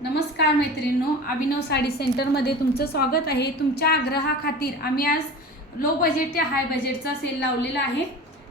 नमस्कार मैत्रिणींनो, अभिनव साडी सेंटरमध्ये तुमचं स्वागत आहे। तुमच्या आग्रहाखातीर आम्ही आज लो बजेट ते हाय बजेटचा सेल लावलेला आहे।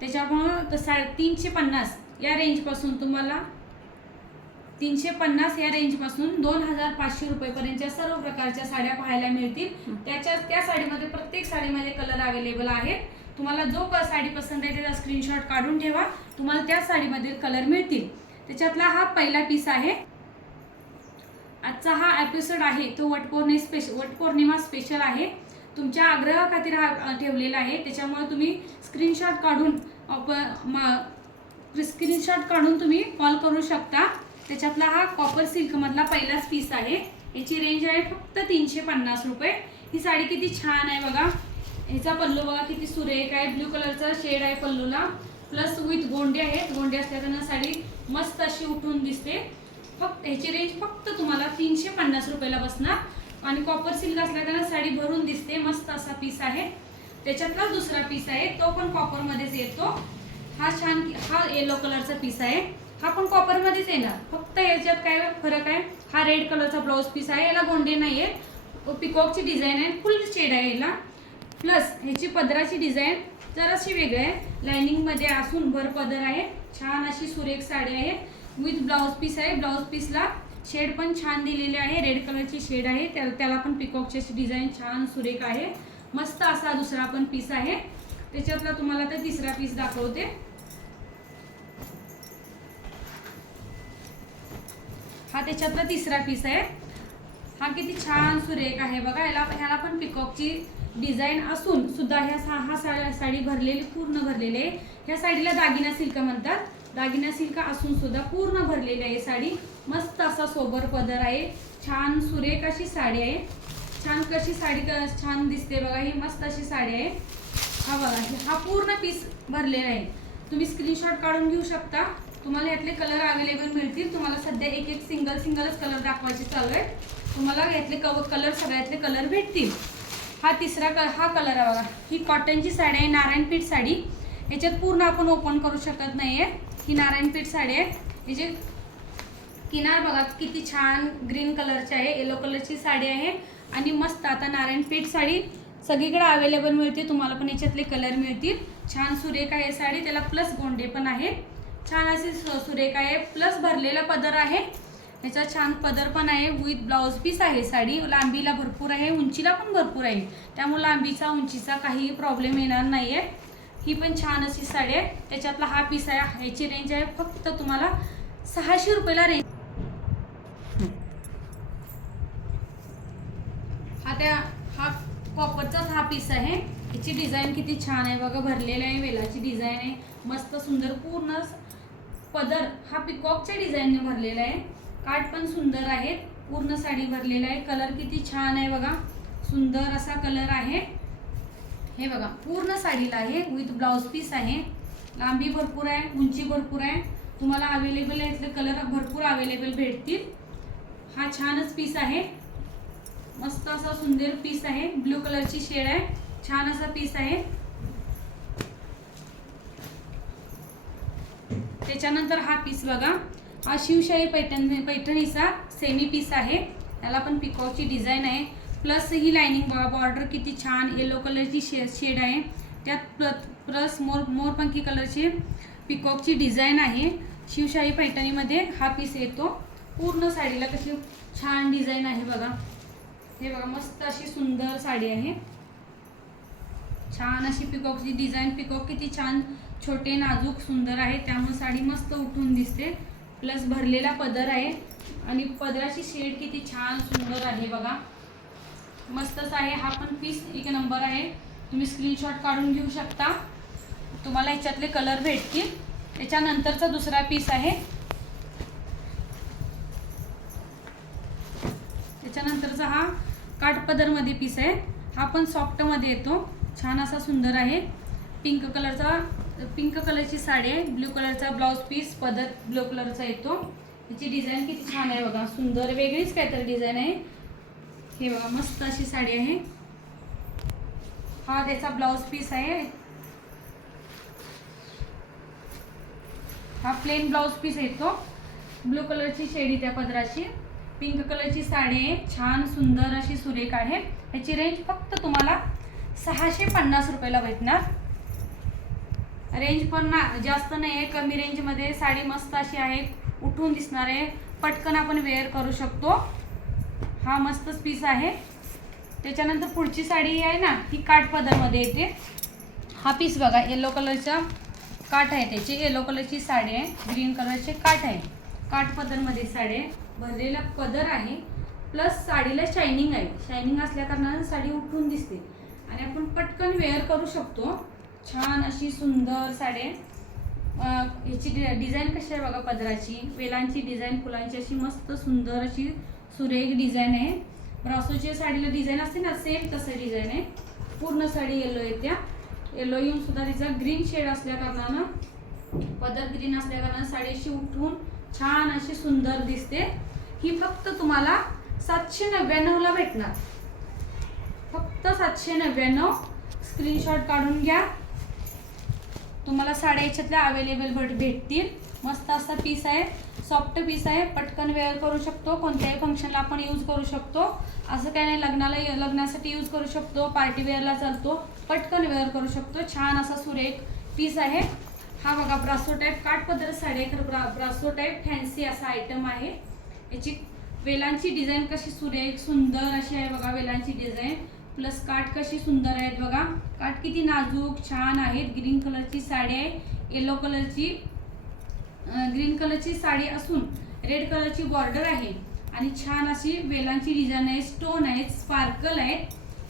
त्याच्यामुळे 350 या रेंजपासून तुम्हाला 350 या रेंजपासून 2500 रुपयेपर्यंतच्या सर्व प्रकारच्या साड्या पाहायला मिळतील। त्या साडीमध्ये प्रत्येक साडीमध्ये कलर अवेलेबल आहेत। तुम्हाला जो साडी पसंत आहे त्याचा स्क्रीनशॉट काढून ठेवा, तुम्हाला त्या साडीमध्ये कलर मिळतील। त्याच्यातला हा पहिला पीस आहे। आजचा हा एपिसोड आहे तो वटपौर्णिमा स्पेशल आहे। तुमच्या आग्रहाखातीर हा ठेवलेला आहे, त्याच्यामुळे तुम्ही स्क्रीनशॉट काढून तुम्ही कॉल करू शकता। त्याच्यातला हा कॉपर सिल्क मधला पहिलाच पीस आहे। याची रेंज आहे फक्त 350 रुपये। ही साडी किती छान आहे बघा। ह्याचा पल्लू बघा किती सुरेख आहे, ब्लू कलरचा शेड आहे पल्लूला, प्लस विथ गोंडे आहेत। गोंडे असल्याने साडी मस्त अशी उठून दिसते। फक्त ह्याची रेंज फक्त तुम्हाला 350 रुपयाला बसणार आणि कॉपर सिल्क असल्याने साडी भरून दिसते। मस्त असा पीस आहे। त्याच्यातला दुसरा पीस आहे तो पण कॉपर मध्येच येतो। हा येलो कलरचा पीस आहे, हा पण कॉपर मध्येच येणार। फक्त याच्यात काय फरक आहे, हा रेड कलरचा ब्लाउज पीस आहे, याला गोंडे नाहीये, पिकॉकची डिझाइन आहे, फुल शेड आहे याला। प्लस ह्याची पदराची डिझाइन जराशी वेगळी आहे, लाइनिंग मध्ये असून भर पदर आहे। छान अशी सुरेख साडी आहे, विथ ब्लाउज पीस आहे। ब्लाउज पीसला शेड पण छान दिलेले आहे, रेड कलरची शेड आहे, त्याला पण पिकॉकची डिझाइन छान सुरेख आहे। मस्त असा दुसरा पण पीस आहे। त्याच्यातला तुम्हाला तर तिसरा पीस दाखवते। हा त्याच्यातला तिसरा पीस आहे। हा किती छान सुरेख आहे बघा। ह्याला पण पिकॉकची डिझाइन असून सुद्धा हा साडी भरलेली पूर्ण भरलेली आहे। ह्या साडीला दागिना सिल्क म्हणतात। दागिना सिल्क असून सुद्धा पूर्ण भरलेली आहे साडी। मस्त असा सोबर पदर आहे, छान सुरेख अशी साडी आहे। छान कशी साडी छान दिसते बघा, ही मस्त अशी साडी आहे। हा बघा, हा पूर्ण पीस भरलेला आहे। तुम्ही स्क्रीनशॉट काढून घेऊ शकता, तुम्हाला यातले कलर अवेलेबल मिळतील। तुम्हाला सध्या एक सिंगलच कलर दाखवायचे चालू आहे। तुम्हाला यातले कलर सगळ्यातले कलर भेटतील। हा कलर आहे बघा। ही कॉटनची साडी आहे, नारायणपीठ साडी। याच्यात पूर्ण आपण ओपन करू शकत नाहीये। ही नारायणपीठ साडी आहे। याचे किनार बघा किती छान ग्रीन कलरची आहे, येलो कलरची साडी आहे आणि मस्त आता नारायणपीठ साडी सगळीकडे अवेलेबल मिळते। तुम्हाला पण याच्यातले कलर मिळतील। छान सुरेख आहे साडी, त्याला प्लस गोंडे पण आहे, छान अशी सुरेख आहे, प्लस भरलेला पदर आहे। याचा छान पदर पण आहे, विथ ब्लाउज पीस आहे। साडी लांबीला भरपूर आहे, उंचीला पण भरपूर आहे, त्यामुळे लांबीचा उंचीचा काही प्रॉब्लेम येणार नाहीये। ही पण छान अशी साडी आहे। त्याच्यातला हा पीस आहे, याची रेंज आहे फक्त तुम्हाला 600 रुपयाला रेंज। हा कॉपरचाच हा पीस आहे। याची डिझाइन किती छान आहे बघा, भरलेला आहे, वेलाची डिझाइन आहे, मस्त सुंदर। पूर्ण पदर हा पिकॉकच्या डिझाइनने भरलेला आहे। काठ पण सुंदर आहेत, पूर्ण साडी भरलेला आहे। कलर किती छान आहे बघा, सुंदर असा कलर आहे। हे बघा पूर्ण साडीला आहे, विथ ब्लाउज पीस आहे। लांबी भरपूर आहे, उंची भरपूर आहे, तुम्हाला अवेलेबल आहे, इथले कलर भरपूर अवेलेबल भेटतील। हा छानच पीस आहे, मस्त असा सुंदर पीस आहे, ब्लू कलरची शेड आहे, छान असा पीस आहे। त्याच्यानंतर हा पीस बघा, हा शिवशाही पैठणीचा सेमी पीस आहे। याला पण पिकॉकची डिझाइन आहे, प्लस ही लाइनिंग बघा, बॉर्डर किती छान येलो कलरची शेड आहे, त्यात प्लस मोरपंखी कलरची पिकॉकची डिझाइन आहे। शिवशाही पैठणीमध्ये हा पीस येतो। पूर्ण साडीला कशी छान डिझाइन आहे बघा। हे बघा मस्त अशी सुंदर साडी आहे, छान अशी पिकॉकची डिझाइन। पिकॉक किती छान छोटे नाजूक सुंदर आहे, त्यामुळे साडी मस्त उठून दिसते। प्लस भरलेला पदर आहे आणि पदराची शेड किती छान सुंदर आहे बघा, मस्तच आहे। हा पण पीस एक नंबर आहे, तुम्ही स्क्रीनशॉट काढून घेऊ शकता, तुम्हाला याच्यातले कलर भेटतील। त्याच्यानंतरचा दुसरा पीस आहे। त्याच्यानंतरचा हा काठपदर मध्ये पीस आहे, हा पण सॉफ्ट मध्ये येतो, छान असा सुंदर आहे। पिंक कलरची साडी आहे, ब्लू कलरचा ब्लाउज पीस, पदर ब्लू कलरचा येतो। याची डिझाइन किती छान आहे बघा, सुंदर वेगळीच काहीतरी डिझाइन आहे। हे बघा मस्त अशी साडी आहे। हा त्याचा ब्लाउज पीस आहे, हा प्लेन ब्लाउज पीस येतो, ब्लू कलरची शेडी त्या पदराची, पिंक कलरची साडी आहे, छान सुंदर अशी सुरेख आहे. ह्याची रेंज फक्त तुम्हाला 650 रुपयाला भेटणार. रेंज पण जास्त नाही आहे, कमी रेंजमध्ये साडी मस्त अशी आहे, उठून दिसणार आहे, पटकन आपण वेअर करू शकतो. हा मस्तच पीस आहे. त्याच्यानंतर पुढची साडी आहे ना, ही काठ पदरमध्ये येते. हा पीस बघा, येलो कलरचा काठ आहे, त्याची येलो कलरची साडी आहे, ग्रीन कलरचे काठ आहे, काठ पदरमध्ये साडी आहे, भरलेला पदर आहे, प्लस साडीला शायनिंग आहे. शायनिंग असल्या कारणाने साडी उठून दिसते आणि आपण पटकन वेअर करू शकतो. छान अशी सुंदर साडी आहे. ह्याची डिझाईन कशी आहे बघा, पदराची वेलांची डिझाईन, फुलांची अशी मस्त सुंदर अशी सुरेख डिझाईन आहे. ब्रासोच्या साडीला डिझाईन असते ना, सेम तसं डिझाईन आहे. पूर्ण साडी येलो येत्या, येलो येऊन सुद्धा तिचा ग्रीन शेड असल्या कारणानं, पदर ग्रीन असल्या कारणानं साडी अशी उठून छान अशी सुंदर दिसते. ही फक्त तुम्हाला 799ला भेटणार, फक्त 799. स्क्रीनशॉट काढून घ्या. तुम्हाला साड्या याच्यातल्या अवेलेबल भेटतील. मस्त असा पीस आहे, सॉफ्ट पीस आहे, पटकन वेअर करू शकतो, कोणत्याही फंक्शनला आपण यूज करू शकतो. असं काही नाही, लग्नासाठी यूज करू शकतो, पार्टी वेअरला चालतो, पटकन वेअर करू शकतो. छान असा सुरेख पीस आहे. हा बघा, ब्रासो टाईप काठ पदर साडी आहे, ब्रासो टाईप फॅन्सी असा आयटम आहे. याची वेलांची डिझाईन कशी सुरेख सुंदर अशी आहे बघा, वेलांची डिझाईन, प्लस काठ कशी सुंदर आहेत बघा, काठ किती नाजूक छान आहेत. ग्रीन कलरची साडी आहे, येलो कलरची ग्रीन कलरची साडी असून रेड कलरची बॉर्डर आहे आणि छान अशी वेलांची डिझाईन आहे, स्टोन आहेत, स्पार्कल आहेत,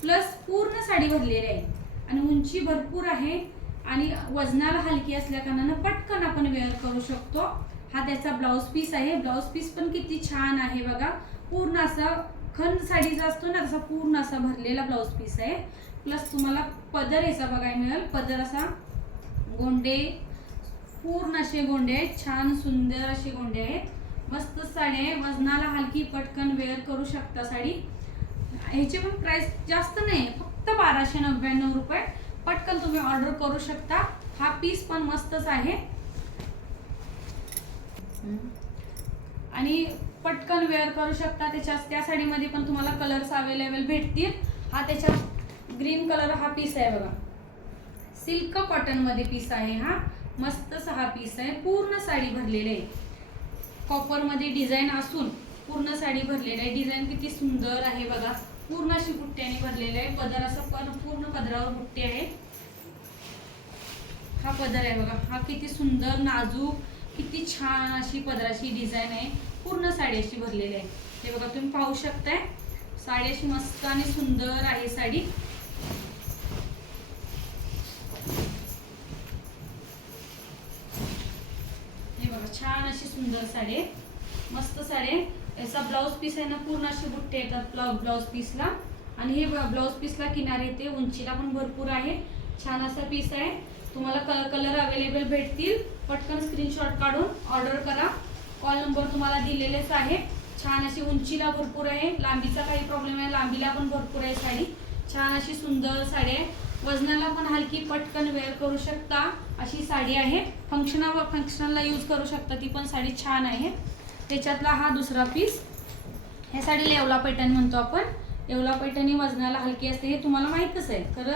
प्लस पूर्ण साडी भरलेली आहे आणि उंची भरपूर आहे आणि वजनाला हलकी असल्या कारणानं पटकन आपण वेअर करू शकतो. हा त्याचा ब्लाऊज पीस आहे. ब्लाऊज पीस पण किती छान आहे बघा, पूर्ण असा खंड साडीचा असतो ना, तसा पूर्ण असा भरलेला ब्लाऊज पीस आहे. प्लस तुम्हाला पदर याचा बघायला मिळेल, पदर असा गोंडे, पूर्ण असे गोंडे आहेत, छान सुंदर असे गोंडे आहेत. मस्त साडी आहे, वजनाला हलकी, पटकन वेअर करू शकता साडी. ह्याची पण प्राइस जास्त नाही, फक्त 1299 रुपये. पटकन तुम्ही ऑर्डर करू शकता. हा पीस पण मस्तच आहे आणि पटकन वेअर करू शकता. त्या साडीमध्ये पण तुम्हाला कलर्स अवेलेबल भेटतील. हा त्याच्या ग्रीन कलर हा पीस आहे बघा, सिल्क कॉटन मध्ये पीस आहे. हा मस्त हा पीस आहे, पूर्ण साडी भरलेली आहे, कॉपर मध्ये डिझाईन असून पूर्ण साडी भरलेली आहे. डिझाईन किती सुंदर आहे बघा, पूर्ण अशी बुट्ट्याने भरलेली आहे. पदर असं पण पूर्ण पदरावर बुट्टे आहे. हा पदर आहे बघा, हा किती सुंदर नाजूक, किती छान अशी पदराची डिझाईन आहे. पूर्ण साडी अशी भरलेली आहे. हे बघा तुम्ही पाहू शकताय, साडी अशी मस्त आणि सुंदर आहे साडी. हे बघा छान अशी सुंदर साडी आहे, मस्त साडी आहे. याचा ब्लाऊज पीस आहे ना, पूर्ण अशी बुट्टे येतात ब्लाऊज पीसला आणि हे ब्लाऊज पीसला किनारे येते, उंचीला पण भरपूर आहे. छान असा पीस आहे. तुम्हाला कलर अवेलेबल भेटतील. पटकन स्क्रीनशॉट काढून ऑर्डर करा. कॉल नंबर तुम्हाला दिलेलेच आहे. छान अशी उंचीला भरपूर आहे, लांबीचा काही प्रॉब्लेम आहे, लांबीला पण भरपूर आहे साडी. छान अशी सुंदर साडी आहे, वजनाला पण हलकी, पटकन वेअर करू शकता अशी साडी आहे. फंक्शनला यूज करू शकता, ती पण साडी छान आहे. त्याच्यातला हा दुसरा पीस, ह्या साडीला येवला पैठणी म्हणतो आपण. येवला पैठणी वजनाला हलकी असते, हे तुम्हाला माहीतच आहे. तर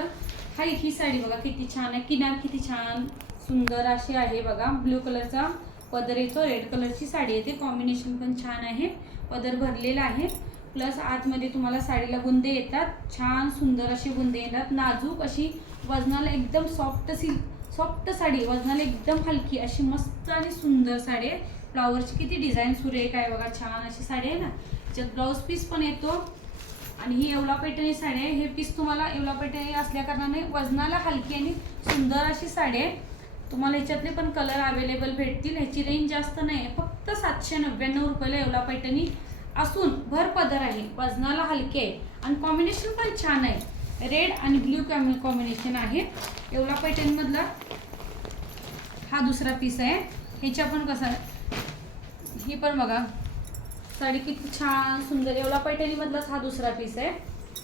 ही साडी बघा किती छान आहे, किनार किती छान सुंदर अशी आहे बघा. ब्ल्यू कलरचा पदर येतो, रेड कलरची साडी येते, कॉम्बिनेशन पण छान आहे. पदर भरलेला आहे, प्लस आतमध्ये तुम्हाला साडीला बुंदे येतात, छान सुंदर अशी बुंदे येतात, नाजूक अशी, वजनाला एकदम सॉफ्ट साडी, वजनाला एकदम हलकी अशी मस्त आणि सुंदर साडी आहे. फ्लावरची किती डिझाईन सुरेख आहे बघा, छान अशी साडी आहे ना. त्याच्यात ब्लाऊज पीस पण येतो आणि ही येवला पैठणी साडी आहे. हे पीस तुम्हाला येवला पैठणी असल्या कारणाने वजनाला हलकी आणि सुंदर अशी साडी आहे. तुम्हाला ह्याच्यातले पण कलर अवेलेबल भेटतील. ह्याची रेंज जास्त नाही आहे, फक्त 799 रुपयाला येवला पैठणी असून भर पदर आहे, वजनाला हलके आहे आणि कॉम्बिनेशन पण छान आहे. रेड आणि ब्ल्यू कॉम्बिनेशन आहे. येवला पैठणीमधला हा दुसरा पीस आहे. ह्याच्या पण कसा, ही पण बघा साडी किती छान सुंदर, येवला पैठणीमधलाच हा दुसरा पीस आहे.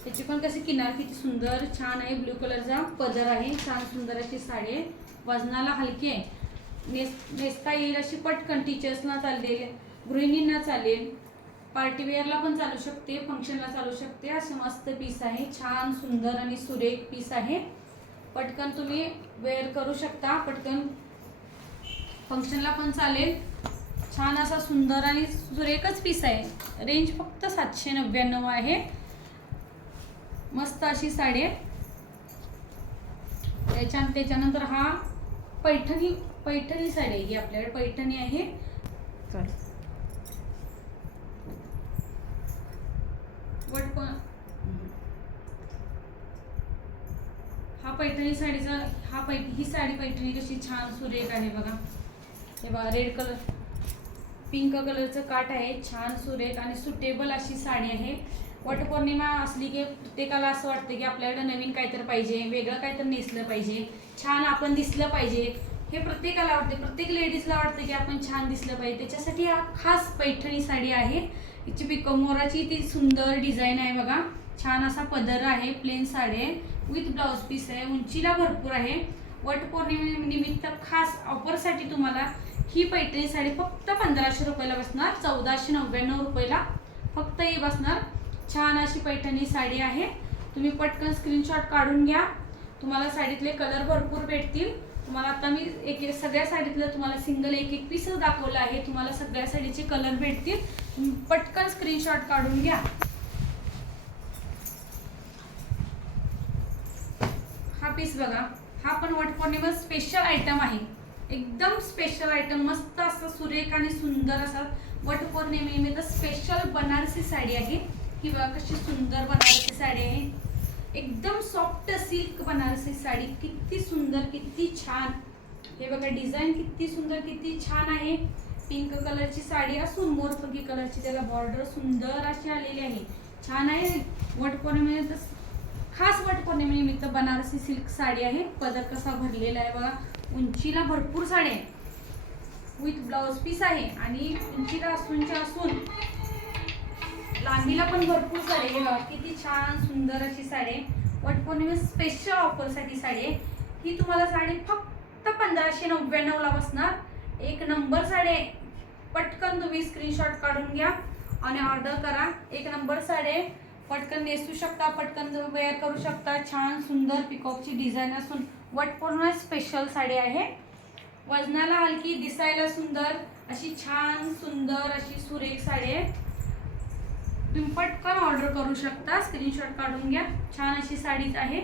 त्याची पण कशी किनार किती सुंदर छान आहे, ब्ल्यू कलरचा पदर आहे, छान सुंदर अशी साडी आहे, वजनाला हलकी आहे, नेसता येईल अशी, पटकन टीचर्सना चालेल, गृहिणींना चालेल, पार्टीवेअरला पण चालू शकते, फंक्शनला चालू शकते. असं मस्त पीस आहे, छान सुंदर आणि सुरेख पीस आहे. पटकन तुम्ही वेअर करू शकता, पटकन फंक्शनला पण चालेल. छान असा सुंदर आणि सुरेखच पीस आहे. रेंज फक्त 799 आहे. मस्त अशी साडी आहे. त्याच्यानंतर हा पैठणी साडी आहे. ही आपल्याकडे पैठणी आहे. हा पैठणी साडीचा ही साडी पैठणी कशी छान सुरेख आहे बघा. हे बघा, रेड कलर पिंक कलरचं काठ आहे. छान सुरेख आणि सुटेबल अशी साडी आहे. वटपौर्णिमा असली की प्रत्येकाला असं वाटतं की आपल्याकडे नवीन काहीतरी पाहिजे, वेगळं काहीतरी नेसलं पाहिजे, छान आपण दिसलं पाहिजे. हे प्रत्येकाला वाटते, प्रत्येक लेडीजला वाटतं की आपण छान दिसलं पाहिजे. त्याच्यासाठी हा खास पैठणी साडी आहे. हिची पिकोमोराची ती सुंदर डिझाईन आहे बघा. छान असा पदर आहे, प्लेन साडी आहे विथ ब्लाउज पीस आहे. उंचीला भरपूर आहे. वटपौर्णिमेनिमित्त खास ऑफरसाठी तुम्हाला ही पैठणी साडी फक्त 1500 रुपयाला बसणार. 1499 रुपयाला फक्त ही बसणार. छान अशी पैठणी साडी आहे. तुम्ही पटकन स्क्रीनशॉट काढून घ्या. तुम्हाला साडीतले कलर भरपूर भेटतील. तुम्हाला आता मी सगळ्या साडीतलं तुम्हाला सिंगल एक पीसच दाखवलं आहे. तुम्हाला सगळ्या साडीचे कलर भेटतील. तुम्ही पटकन स्क्रीनशॉट काढून घ्या. हा पीस बघा, हा पण वटपौर्णिमा स्पेशल आयटम आहे. एकदम स्पेशल आयटम, मस्त असा सुरेख आणि सुंदर असा वटपौर्णिमेनिमित्त स्पेशल बनारसी साडी आहे. ही बघा कशी सुंदर बनारसी साडी आहे. एकदम सॉफ्ट सिल्क बनारसी साडी. किती सुंदर, किती छान. हे बघा डिझाईन किती सुंदर, किती छान आहे. पिंक कलरची साडी असून मोरपंखी कलरची त्याला बॉर्डर सुंदर अशी आलेली आहे. छान आहे. वटपौर्णिमेनिमित्त खास वटपौर्णिमेनिमित्त बनारसी सिल्क साडी आहे. पदर कसा भरलेला आहे बघा. उंचीला भरपूर साडी आहे विथ ब्लाउज पीस आहे. आणि उंचीला असून लांबीला पण भरपूर साडी आहे बघा. किती छान सुंदर अशी साडी आहे. वटपौर्णिमे स्पेशल ऑफरसाठी साडी आहे ही. तुम्हाला साडी फक्त 1599 ला बसणार. एक नंबर साडी आहे. पटकन तुम्ही स्क्रीनशॉट काढून घ्या आणि ऑर्डर करा. एक नंबर साडी आहे. पटकन नेसू शकता, पटकन वेअर करू शकता. छान सुंदर पिकॉकची डिझाईन असून वटपौर्णिमा स्पेशल साडी आहे. वजनाला हलकी, दिसायला सुंदर अशी छान सुंदर अशी सुरेख साडी आहे. तुम्ही पटकन ऑर्डर करू शकता. स्क्रीनशॉट काढून घ्या. छान अशी साडीच आहे.